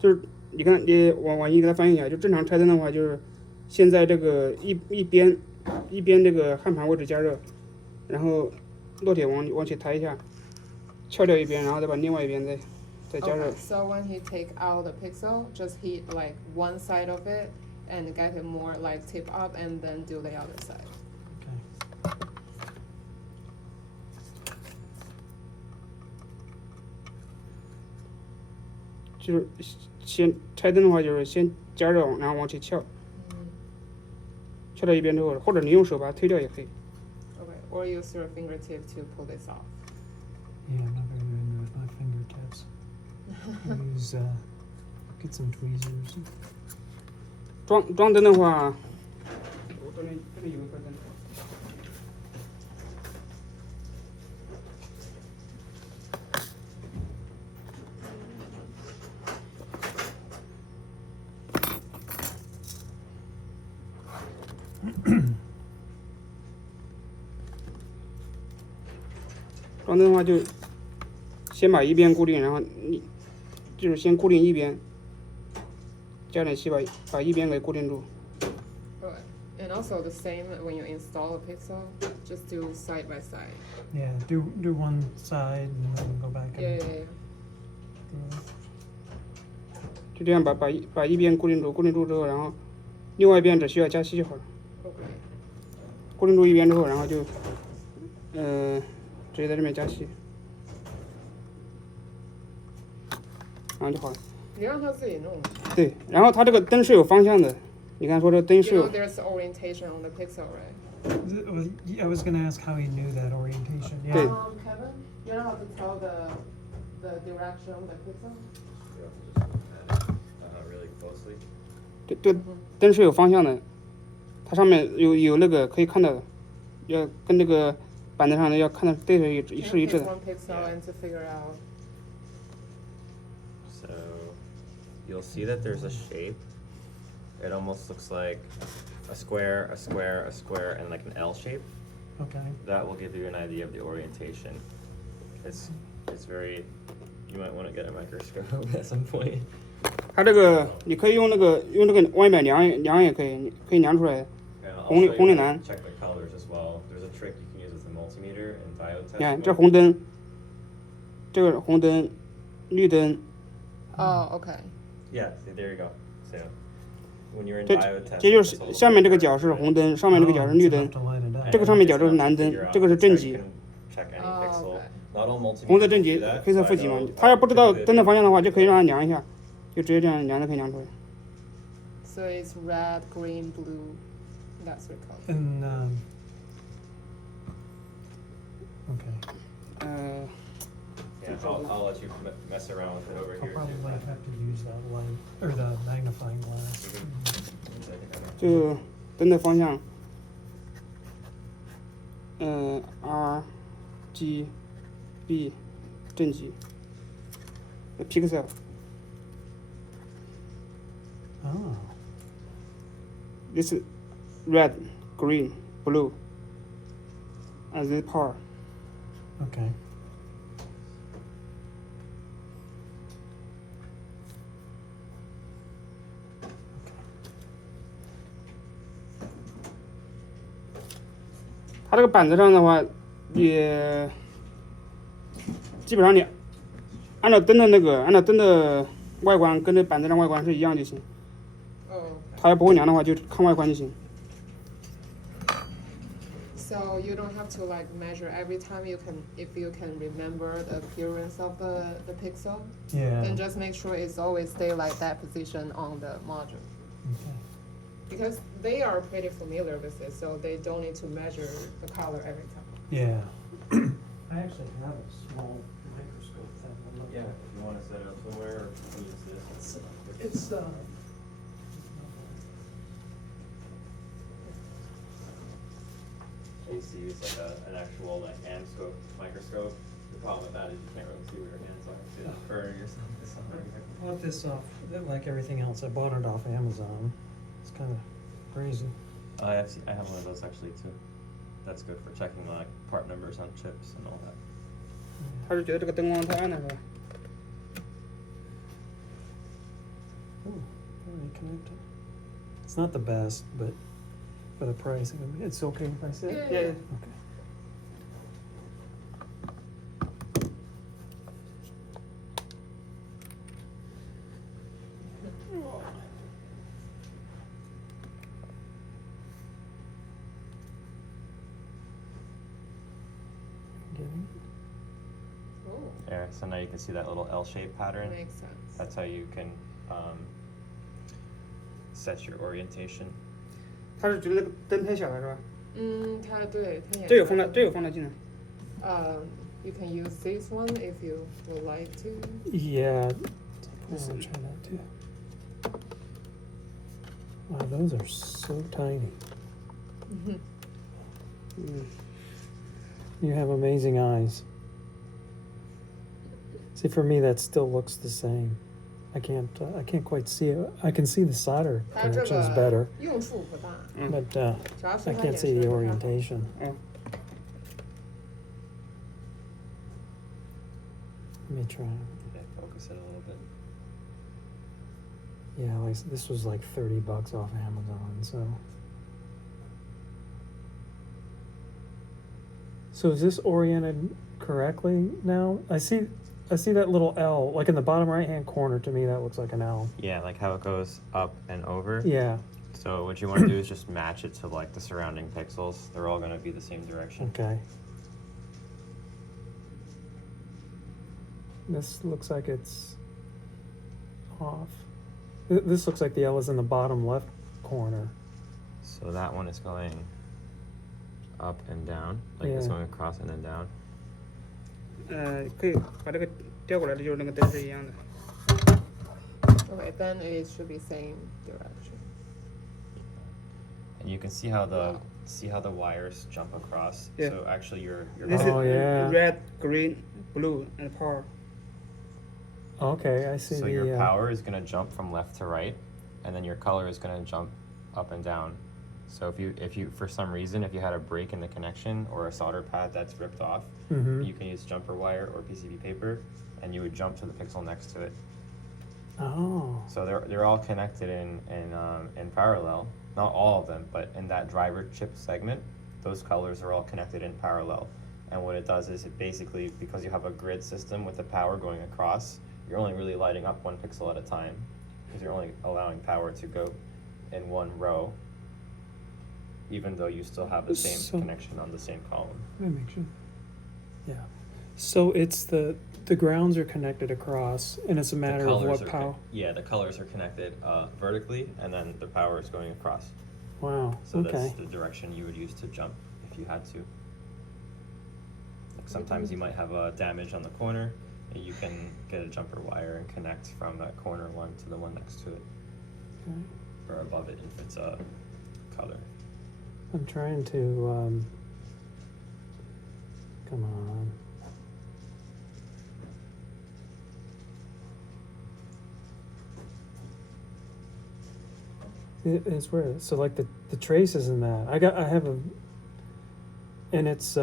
就是你看你往一给它翻译一下，就正常拆灯的话，就是先在这个一边这个焊盘位置加热，然后烙铁往起抬一下，撬掉一边，然后再把另外一边再加热。Okay, so when he take out the pixel, just heat like one side of it and get it more like tip up, and then do the other side. Okay. 就是先拆灯的话，就是先加热，然后往起撬，撬到一边之后，或者你用手把它推掉也可以。Okay, or use your fingertip to pull this off. Yeah, I'm not very good with my fingertips. Use get some tweezers. 装灯的话，我这里有一块灯。装灯的话就先把一边固定，然后你就是先固定一边，加点气把一边给固定住。Okay. And also the same when you install a pixel, just do side by side. Yeah, do one side and then go back. Yeah. 就这样把一边固定住之后，然后另外一边只需要加气就好了。Okay. 固定住一边之后，然后就直接在这边加气，然后就好了。你让他自己弄。对，然后它这个灯是有方向的，你看说这灯是 You 有 know there's orientation on the pixel, right? I was gonna ask how he knew that orientation. Yeah. Okay. Kevin, you know how to tell the direction of the pixel? Really closely. 对灯是有方向的，它上面有那个可以看到的，要跟那个板子上的要看的对是一致的。One pixel and to figure out. So you'll see that there's a shape. It almost looks like a square, a square, a square, and like an L shape. Okay. That will give you an idea of the orientation. It's very. You might want to get a microscope at some point. 它这个你可以用那个外面量也可以，你可以量出来。Yeah, I'll 红 show you 绿 how to 蓝。 check the colors as well. There's a trick you can use with a multimeter and diode test. 你看这红灯，这个红灯，绿灯。 Oh, okay. Yeah, see, there you go. So when you're in 这 diode test. 这就是下面这个角是红灯，上面这个角是绿灯， To light it up. 这个上面角就是蓝灯，这个是正极。 Check any Oh, pixel. okay. Not all multimeters 红色正 do 极， that, 黑色 but 负 I 极嘛 know 他要不知道 particularly 灯的方向的话，就可以让它量一下，就直接这样量就可以量出来。 So it's red, green, blue. That's what color. And okay. Yeah, I'll let you mess around with it over I'll here. probably too. have to use that light or the magnifying glass. 就灯的方向，R G B 正极，pixel。 Oh. This is red, green, blue, and this power. Okay. 它这个板子上的话，也基本上你按照灯的外观跟这板子上外观是一样就行。 Oh. 它要不会量的话，就看外观就行。 So you don't have to like measure every time. You can, if you can remember the appearance of the pixel, Yeah. then just make sure it's always stay like that position on the module. Okay. Because they are pretty familiar with it, so they don't need to measure the color every time. Yeah. I actually have a small microscope that I look Yeah, at. if you want to set it up somewhere or use this. It's I used to use like an actual like scope microscope. The problem with that is you can't really see where your hands are. So you burn yourself with something. I bought this off, like everything else, I bought it off Amazon. It's kind of crazy. I have one of those actually too. That's good for checking like part numbers on chips and all that. 他是觉得这个灯光太暗了是吧？ connected. It's not the best, but for the price, it's okay if I sit? Yeah. Okay. Getting Oh, There, so now you can see that little L-shaped pattern. makes sense. That's how you can set your orientation. 他是觉得那个灯太小了是吧？它对它也这有放大镜的。You can use this one if you would like to. Yeah. I'll try not to. Wow, those are so tiny. You have amazing eyes. See, for me, that still looks the same. I can't quite see it. I can see the solder 它这 connections 个 better, 用处不大， but 主要是 I 它 can't 颜 see 色 the 不太好。 orientation. Let me try. Yeah, focus it a little bit. Yeah, like this was like $30 off Amazon. So is this oriented correctly now? I see that little L, like in the bottom right-hand corner. To me, that looks like an L. Yeah, like how it goes up and over. Yeah. So what you want to do is just match it to like the surrounding pixels. They're all going to be the same direction. Okay. This looks like it's off. This looks like the L is in the bottom left corner. So that one is going up and down, like it's Yeah. going across and then down. 可以把这个调过来的，就是那个灯是一样的。 Okay, then it should be same direction. And you can see how the wires jump across. Yeah. So actually your This Oh, is yeah. red, green, blue, and power. Okay, I see so the. your power is going to jump from left to right, and then your color is going to jump up and down. So if you for some reason if you had a break in the connection or a solder pad that's ripped off, Mhm. you can use jumper wire or PCB paper, and you would jump to the pixel next to it. Oh. So they're all connected in parallel. Not all of them, but in that driver chip segment, those colors are all connected in parallel. And what it does is it basically, because you have a grid system with the power going across, you're only really lighting up one pixel at a time, because you're only allowing power to go in one row, even though you still have the same So- connection on the same column. That makes sense. Yeah. So it's the grounds are connected across, and it's a matter of what power. Yeah, the colors are connected vertically, and then the power is going across. Wow. So that's Okay. the direction you would use to jump if you had to. Like sometimes you might have a damage on the corner, and you can get a jumper wire and connect from that corner one to the one next to it, Okay. or above it if it's a color. I'm trying to. Come on. It's weird. So like the traces in that, I have a, and it's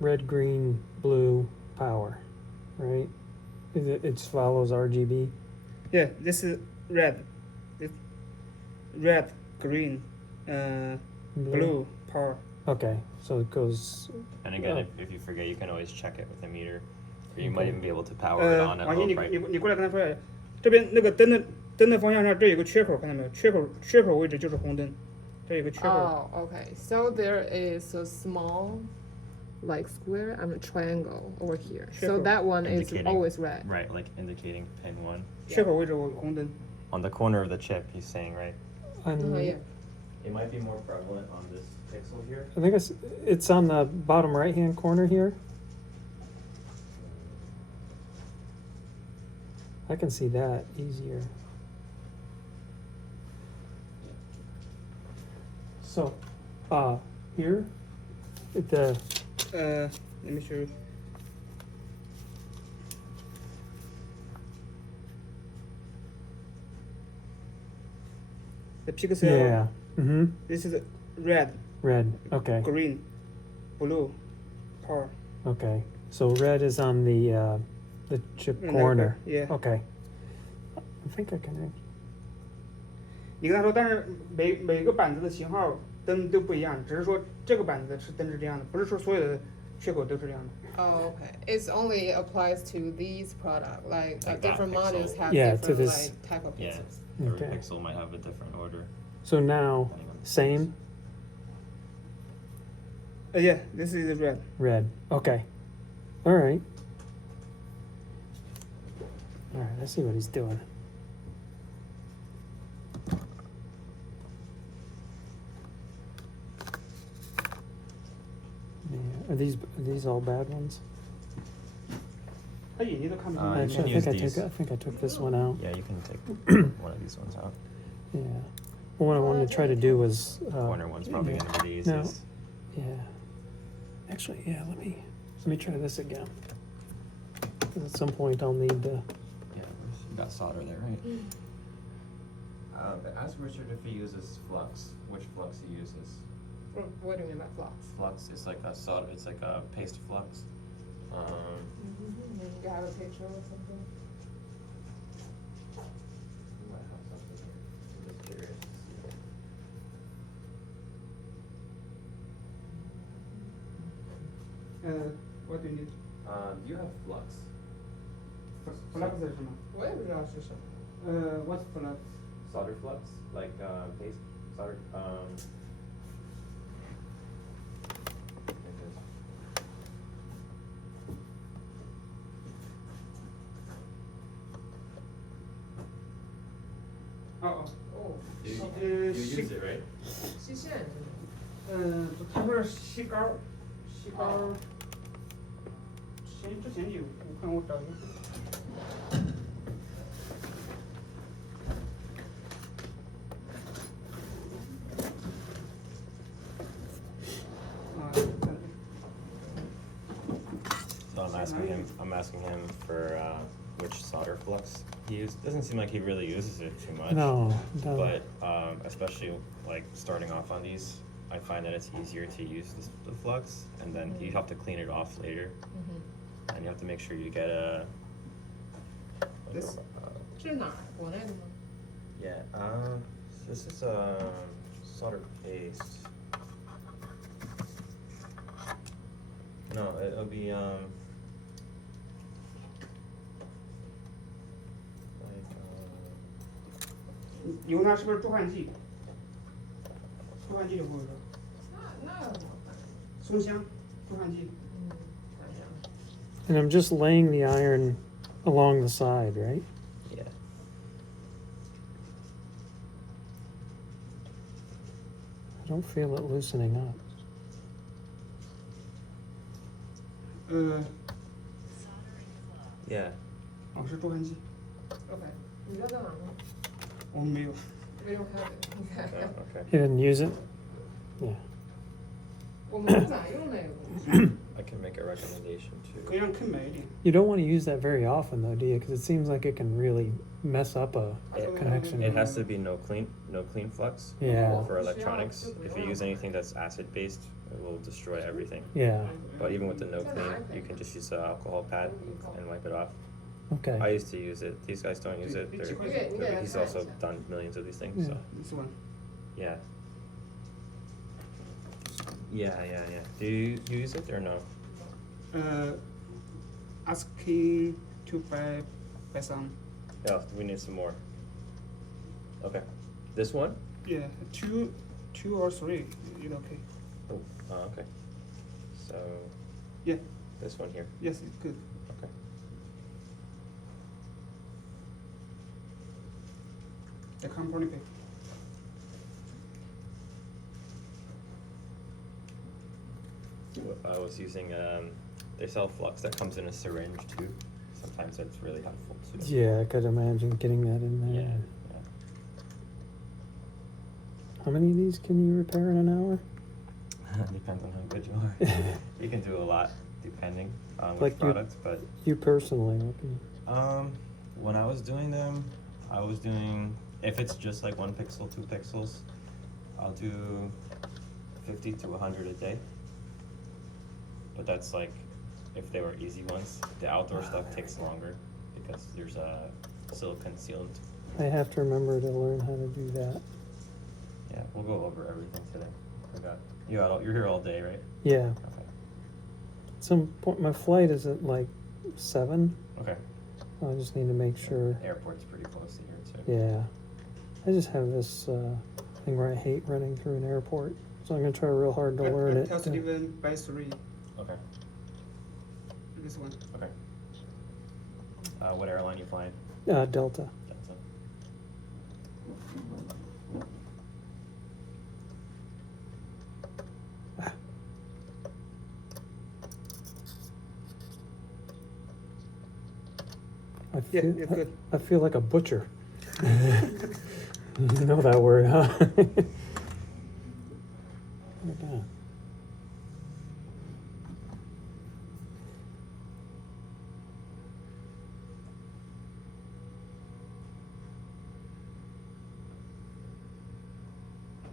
red, green, blue, power, right? It follows RGB. Yeah, this is red. It's red, green, blue, power. Okay, so it goes. And again, Oh. if you forget, you can always check it with a meter, or you might Okay. even be able to power it on at 王鑫， low 你 price. 你过来跟他说一下，这边那个灯的方向上这有个缺口，看到没有？缺口位置就是红灯，这有个缺口。 Oh, okay. So there is a small, like square and a triangle over here. So Circle. that one is Indicating. always red. Right, like indicating pin 1. 缺口位置红灯。 On the corner of the chip, he's saying, right? On, Oh yeah. It might be more prevalent on this pixel here. I think it's on the bottom right hand corner here. I can see that easier. So, here, the let me show you. The pixel. yeah, mm-hmm, This is red, red. Okay, green, blue, power. okay. So red is on the chip And corner. Yeah. Okay. I think I can. 你跟他说，但是每个板子的型号灯都不一样，只是说这个板子是灯是这样的，不是说所有的缺口都是这样的。 Oh, okay. It's only applies to these product, like Like that different models pixel. have Yeah, to different this- like type of Yeah. pixels. Every Okay. pixel might have a different order. So now, depending on the same Yeah, this is red. red. Okay. All right. All right. I see what he's doing. Yeah. Are these all bad ones? 他眼睛都看不清。 You can Actually, use I these. think I took this one out. Yeah, you can take one of these ones out. Yeah. Well, what I wanted to try to do was. Corner one's probably yeah. gonna be the No. easiest. Yeah. Actually, yeah. Let me try this again. 'Cause at some point I'll need to. Yeah, you got solder there, right? Ask Richard if he uses flux. Which flux he uses? What do you mean by flux? Flux is like a solder. It's like a paste flux. You have a picture or something? Might have something here. I'm just curious. What do you need? Do you have flux? Flux 是什么？我也不知道是什么。 What's flux? Solder flux, like paste solder. Oh, Oh, You use it, right? 吸线是吗？他说是锡膏，锡膏。之前有，我看我找一下。So I'm asking him for which solder flux he uses. Doesn't seem like he really uses it too much. No. No. But especially like starting off on these, I find that it's easier to use the flux, and then you have to clean it off later, and you have to make sure you get a. This- 这是哪儿？国内的吗？ Yeah. This is solder paste. No, it'll be like 你问他是不是助焊剂？助焊剂就不会说。那要怎么办？松香，助焊剂。看一下。 And I'm just laying the iron along the side, right? yeah. I don't feel it loosening up. 呃， Yeah. 哦，是助焊剂， OK，你知道干嘛吗我们没有。 ？We don't have it. Okay. OK， Okay. You didn't use it? Yeah. 我们不咋用那个东西。 I can make a recommendation 可以 too. 让 Ken 买一点。 You don't want to use that very often, though, do you? Because it seems like it can really mess up a connection. It has to be no clean flux Yeah. for electronics. If you use anything that's acid based, it will destroy everything. Yeah. But even with the no clean, you can just use the alcohol pad and wipe it off. I Okay. used to use it. These guys don't use it. He's also done millions of these things. So This one. yeah. Yeah. Do you use it or no? Asking to buy some. Yeah, we need some more. Okay. This one? Yeah, two or three. Is okay. Oh, okay. So Yeah. this one here. Yes, it's good. Okay. The company pay. I was using they sell flux that comes in a syringe too. Sometimes that's really helpful too. Yeah, I could imagine getting that in there. Yeah. How many of these can you repair in an hour? Depends on how good you are. You can do a lot depending on which Like you- products, but You personally, what can you- when I was doing them, I was doing if it's just like 1 pixel, 2 pixels, I'll do 50 to 100 a day. But that's like if they were easy ones. The outdoor stuff takes longer because there's silicone sealant. I have to remember to learn how to do that. Yeah, we'll go over everything today. You're here all day, right? Yeah. Okay. At some point, my flight is at like 7. Okay. I just need to make sure. The airport's pretty close to here too. Yeah. I just have this thing where I hate running through an airport, so I'm gonna try real hard to learn it. Tell Steven by 3. Okay. This one. Okay. What airline you flying? Delta. Delta. Yeah, you're good. I feel like a butcher. You know that word, huh? Okay.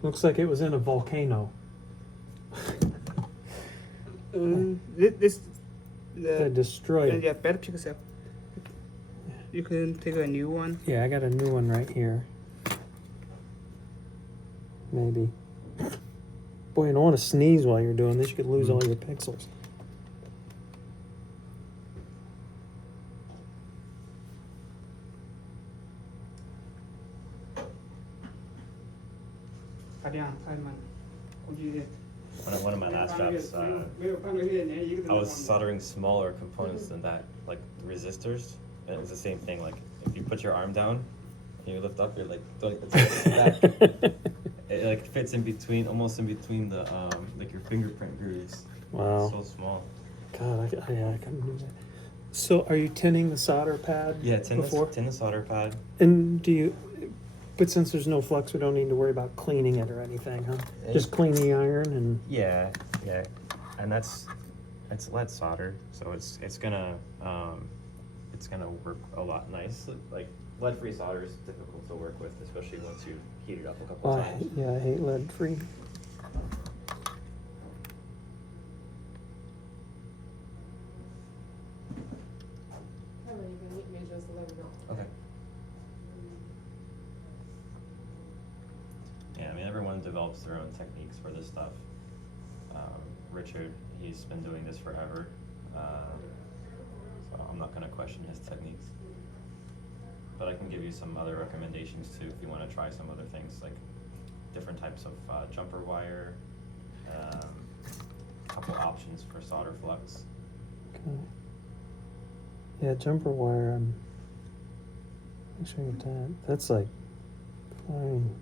Looks like it was in a volcano. This They the destroyed it. yeah, better pixel. You can take a new one. Yeah, I got a new one right here. Maybe. Boy, you don't want to sneeze while you're doing this. You could lose all your pixels. One of my last jobs, I was soldering smaller components than that, like resistors. And it was the same thing. Like if you put your arm down and you lift up, you're like, it's like it like fits in between, almost in between the like your fingerprint grooves. Wow. So small. God, I couldn't do that. So, are you tinning the solder pad? Yeah, tin before? the solder pad. And do you? But since there's no flux, we don't need to worry about cleaning it or anything, huh? Just clean the iron and. Yeah, and it's lead solder, so it's gonna work a lot nicer. Like lead-free solder is difficult to work with, especially once you heat it up a couple times. Yeah, I hate lead free. Kevin, you can meet me, just let me know. Okay. Yeah, I mean everyone develops their own techniques for this stuff. Richard, he's been doing this forever, so I'm not gonna question his techniques. But I can give you some other recommendations too if you want to try some other things, like different types of jumper wire, a couple options for solder flux. Okay. Yeah, jumper wire. Make sure you get that. That's like fine.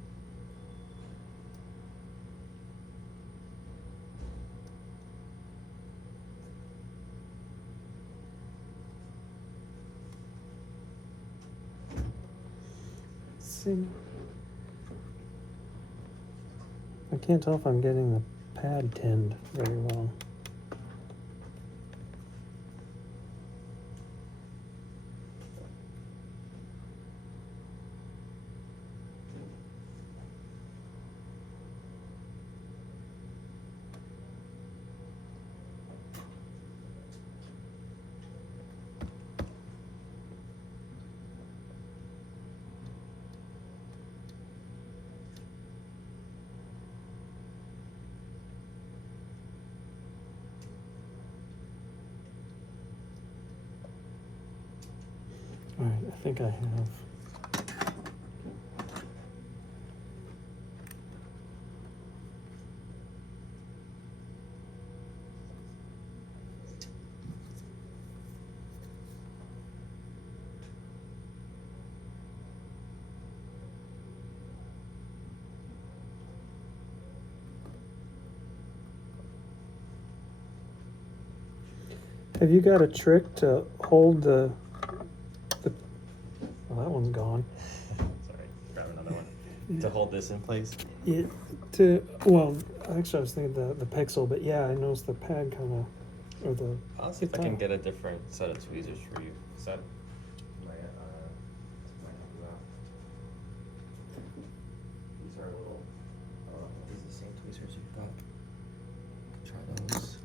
See, I can't tell if I'm getting the pad tinned very well. All right, I think I have. Have you got a trick to hold the well, that one's gone. Sorry, grab another one. To hold this in place. Yeah, well, actually I was thinking the pixel, but yeah, I noticed the pad kind of, or the. I'll see if I can get a different set of tweezers for you. Is that these are a little. These are the same tweezers you've got. Try those.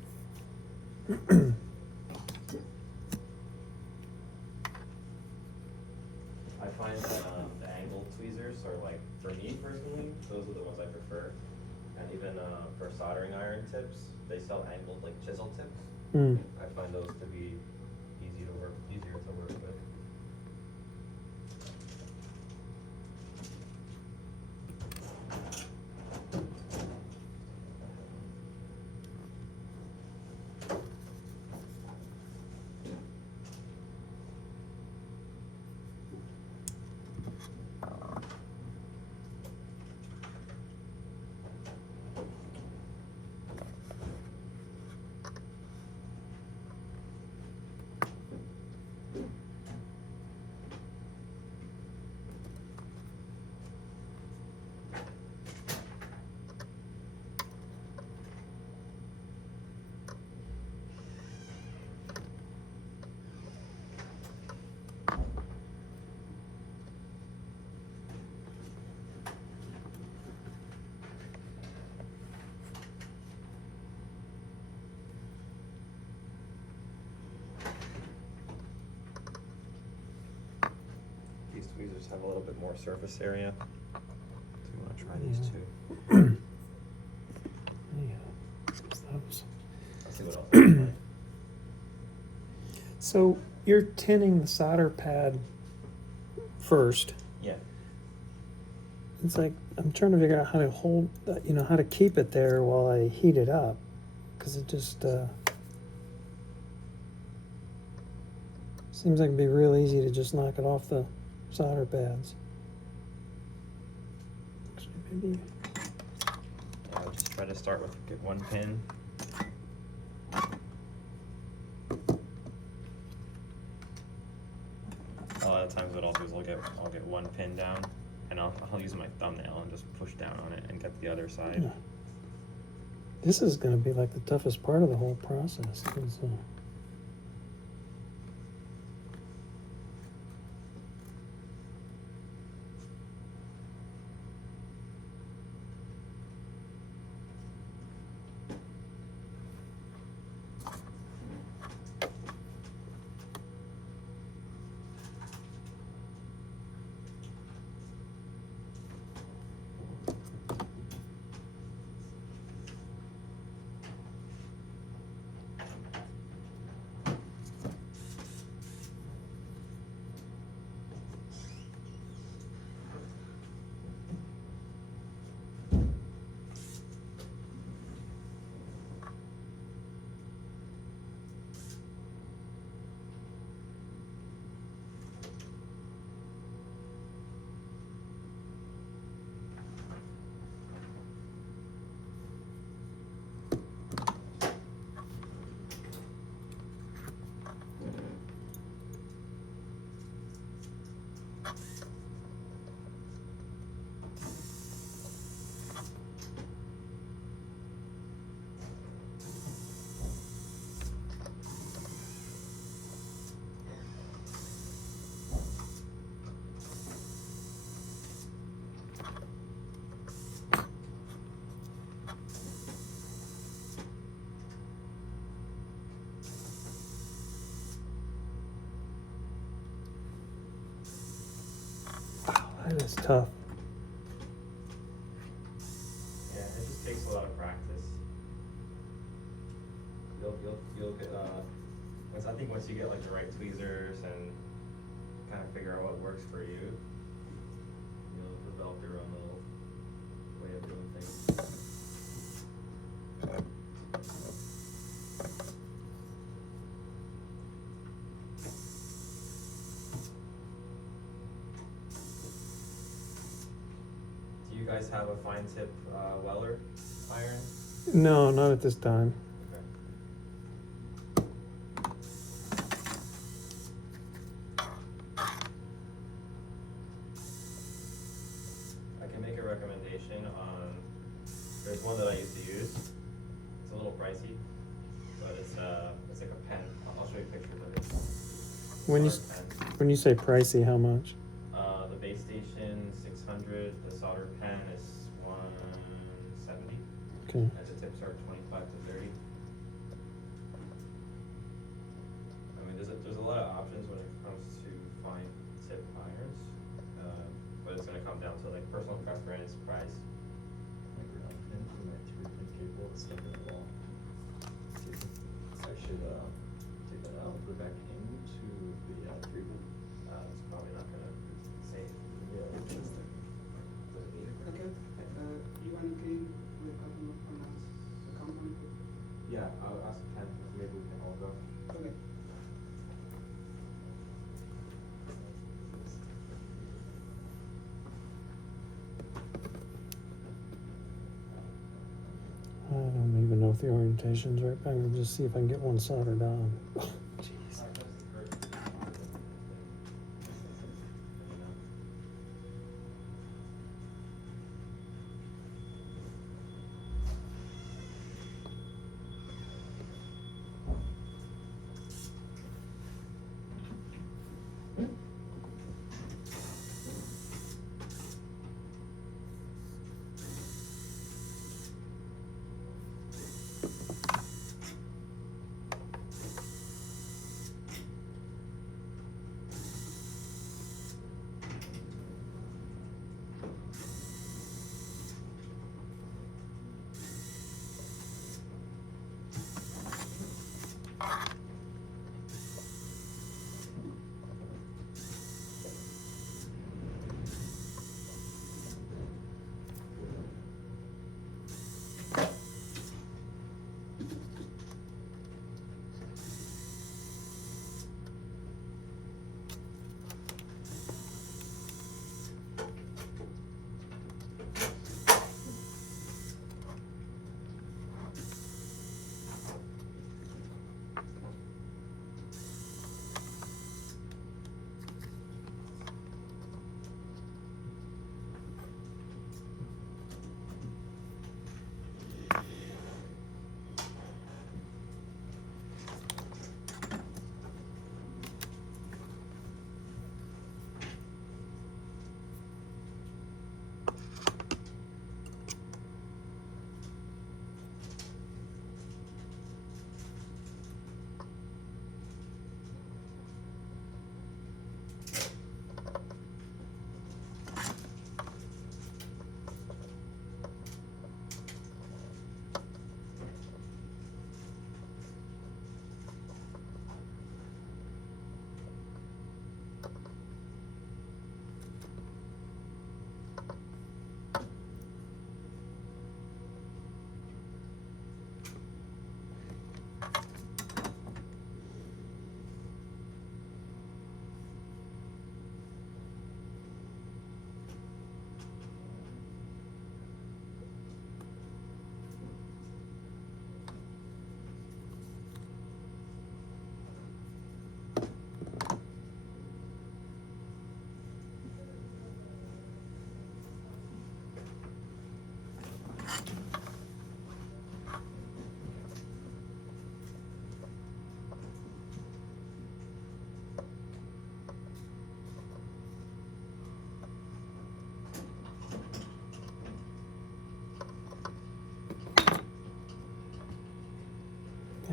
I find that the angled tweezers are like, for me personally, those are the ones I prefer. And even for soldering iron tips, they sell angled like chisel tips. Mm. I find those to be easier to work with. These tweezers have a little bit more surface area. Do you want to try these too? Yeah. Those. Let's see what else I can find. So you're tinning the solder pad first. Yeah. It's like I'm trying to figure out how to hold, how to keep it there while I heat it up, because it just seems like it'd be real easy to just knock it off the solder pads. Actually, maybe. Yeah, I'll just try to start with get one pin. A lot of times what I'll do is I'll get one pin down, and I'll use my thumbnail and just push down on it and get the other side. Yeah. This is going to be like the toughest part of the whole process. That is tough. Yeah, it just takes a lot of practice. You'll get I think once you get like the right tweezers and kind of figure out what works for you, you'll develop your own little way of doing things. Do you guys have a fine tip Weller iron? No, not at this time. Okay. I can make a recommendation on, there's one that I used to use. It's a little pricey, but it's like a pen. I'll show you pictures of it. When you Solder pen. when you say pricey, how much? The base station 600. The solder pen is 170. Okay. And the tips are 25 to 30. I mean, there's a lot of options when it comes to fine tip irons. come down to like personal preference, price. My ground pin for my 3-pin cable is stuck in the wall. I should take that out, put it back into the 3-pin. It's probably not gonna be safe. Yeah, it's just like, does it need it? Okay. You want to clean with the company? Yeah, I'll ask Ken if maybe we can all go. Okay. I don't even know if the orientation's right. I'm gonna just see if I can get one soldered on. Jeez.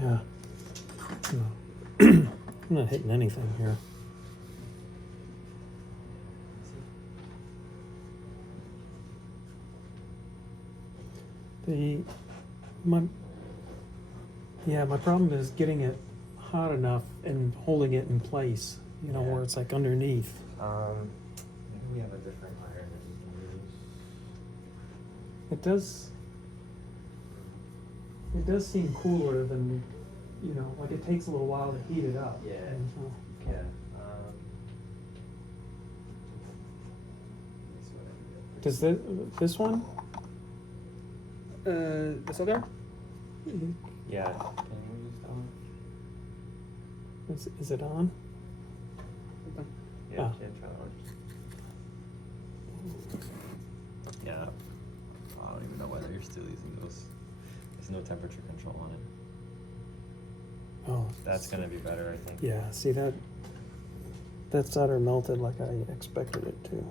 Yeah. No. I'm not hitting anything here. My problem is getting it hot enough and holding it in place, you know, Yeah. where it's like underneath. Maybe we have a different iron that we can use. It does seem cooler than, you know, like it takes a little while to heat it up. Yeah. And, Yeah. does this one? The solder? Yeah. Can we use that one? Is it on? Yeah, Ah. can try that one. Yeah. I don't even know whether you're still using those. There's no temperature control on it. Oh. That's gonna be better, I think. Yeah, see that solder melted like I expected it to.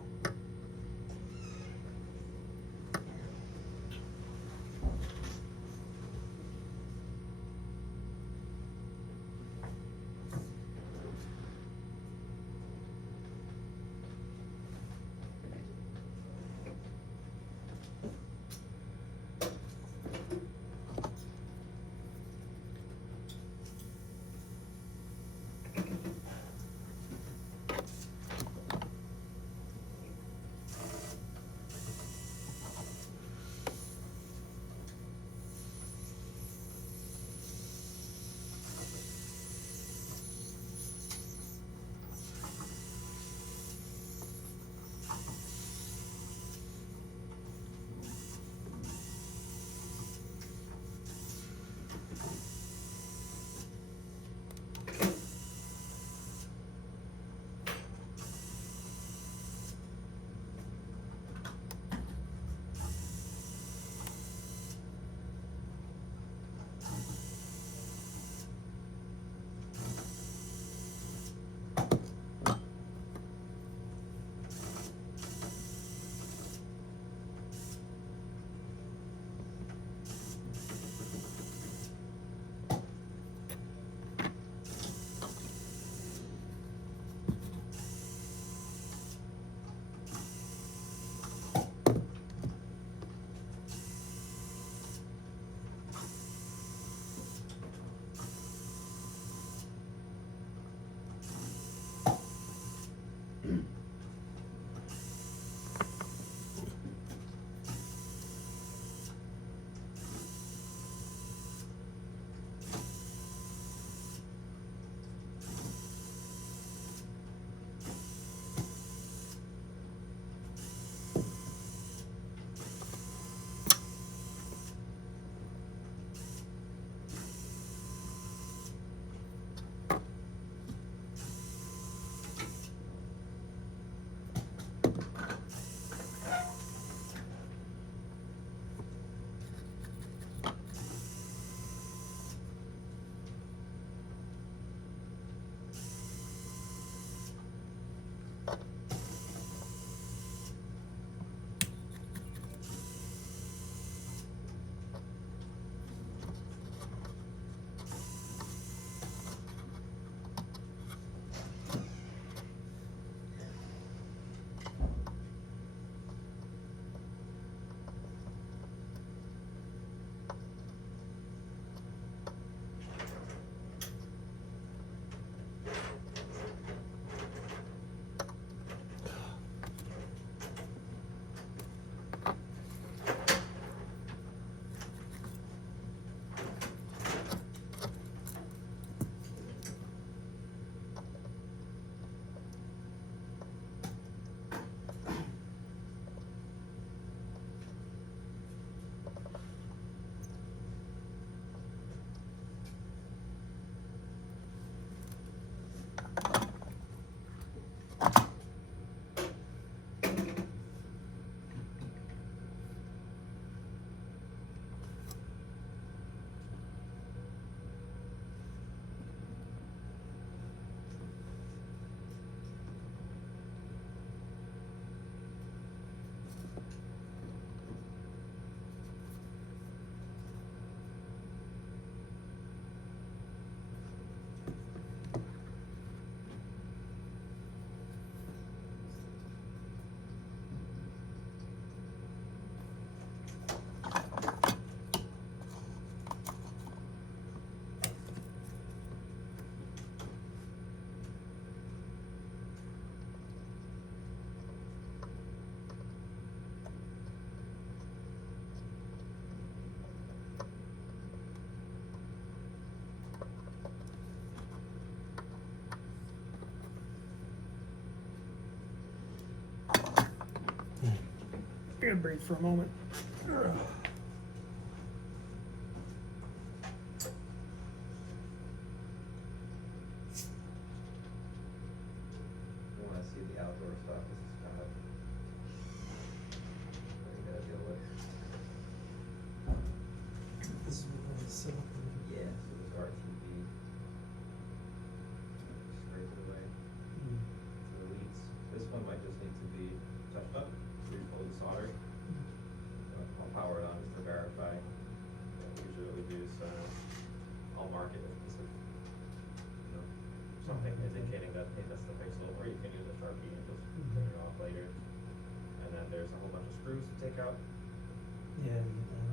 I gotta breathe for a moment. You wanna see the outdoor stuff, this is kind of what you gotta deal with. This is really silly. Yeah. So this RTP. Scrape it away. To the leads. This one might just need to be touched up, re-pulled solder. I'll power it on just to verify. That's usually what we do, so I'll mark it if this is, you know, something indicating that, hey, that's the pixel, or you can use a Sharpie and just turn it off later. And then there's a whole bunch of screws to take out. Yeah.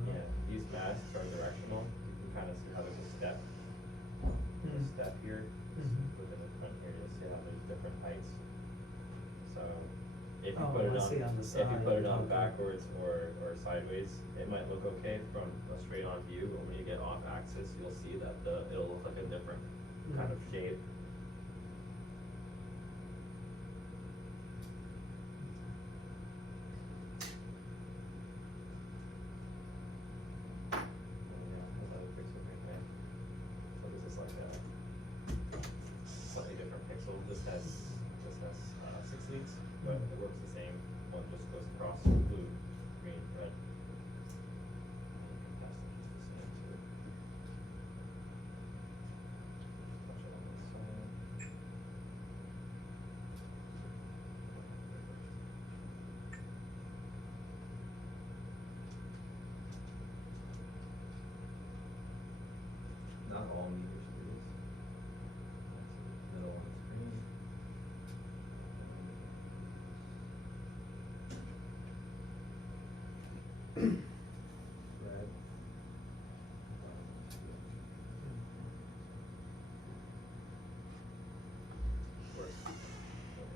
Yeah, these masks are directional. You can kind of see how there's a step. There's a step here. Within the front here, you'll see how there's different heights. So if you put it on, if you put it on backwards or sideways, it might look okay from a straight on view, but when you get off axis, you'll see that it'll look like a different kind of shape. Yeah, another pixel right there. So this is like a slightly different pixel. This has 6 leads, but it works the same. One just goes across blue, green, red. And that's just the same too. Touch it on this side. Not all meters do this. Middle one is green. Red. Works.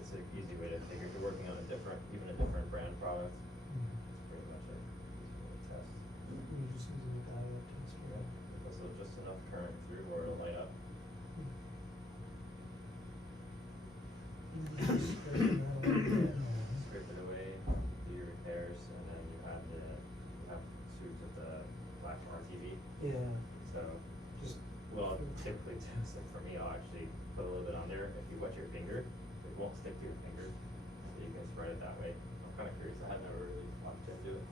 It's an easy way to figure if you're working on even a different brand product. It's pretty much a easy way to test. You're just using a diode test, Yeah, because there's just enough current through or it'll light up. Scrape it away, do your repairs, and then you have tubes of the black RTB. Yeah. So, Just well, typically, just like for me, I'll actually put a little bit on there. If you wet your finger, it won't stick to your finger, so you can spread it that way. I'm kind of curious. I have never really walked into it.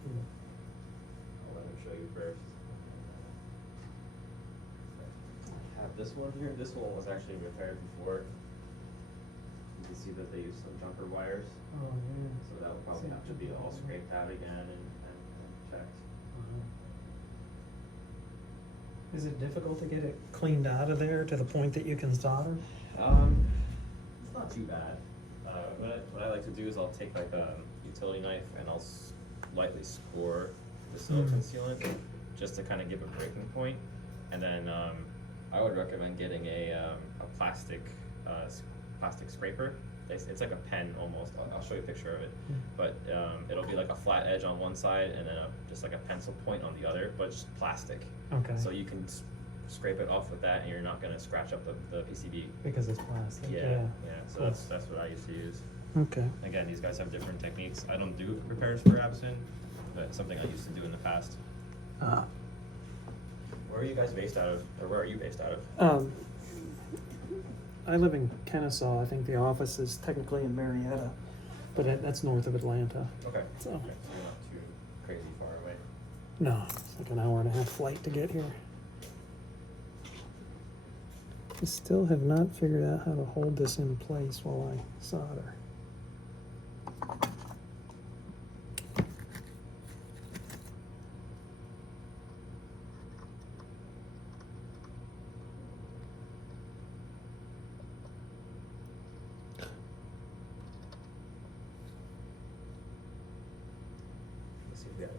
I'll let him show you first. I have this one here. This one was actually repaired before. You can see that they used some jumper wires, Oh, yeah. so that will probably have to be all scraped out again and checked. Is it difficult to get it cleaned out of there to the point that you can solder? It's not too bad. What I like to do is I'll take like a utility knife and I'll lightly score the silicone sealant just to kind of give a breaking point. And then I would recommend getting a plastic scraper. It's like a pen almost. I'll show you a picture of it. But it'll be like a flat edge on one side and then just like a pencil point on the other, but it's plastic. Okay. So you can scrape it off with that and you're not gonna scratch up the PCB. Because it's plastic. Yeah. So Cool. that's what I used to use. Okay. Again, these guys have different techniques. I don't do repairs for Absen, but it's something I used to do in the past. Where are you guys based out of, or where are you based out of? I live in Kennesaw. I think the office is technically in Marietta, but that's north of Atlanta. Okay. So- Okay, so you're not too crazy far away. No, it's like an hour and a half flight to get here. I still have not figured out how to hold this in place while I solder. Let's see if we have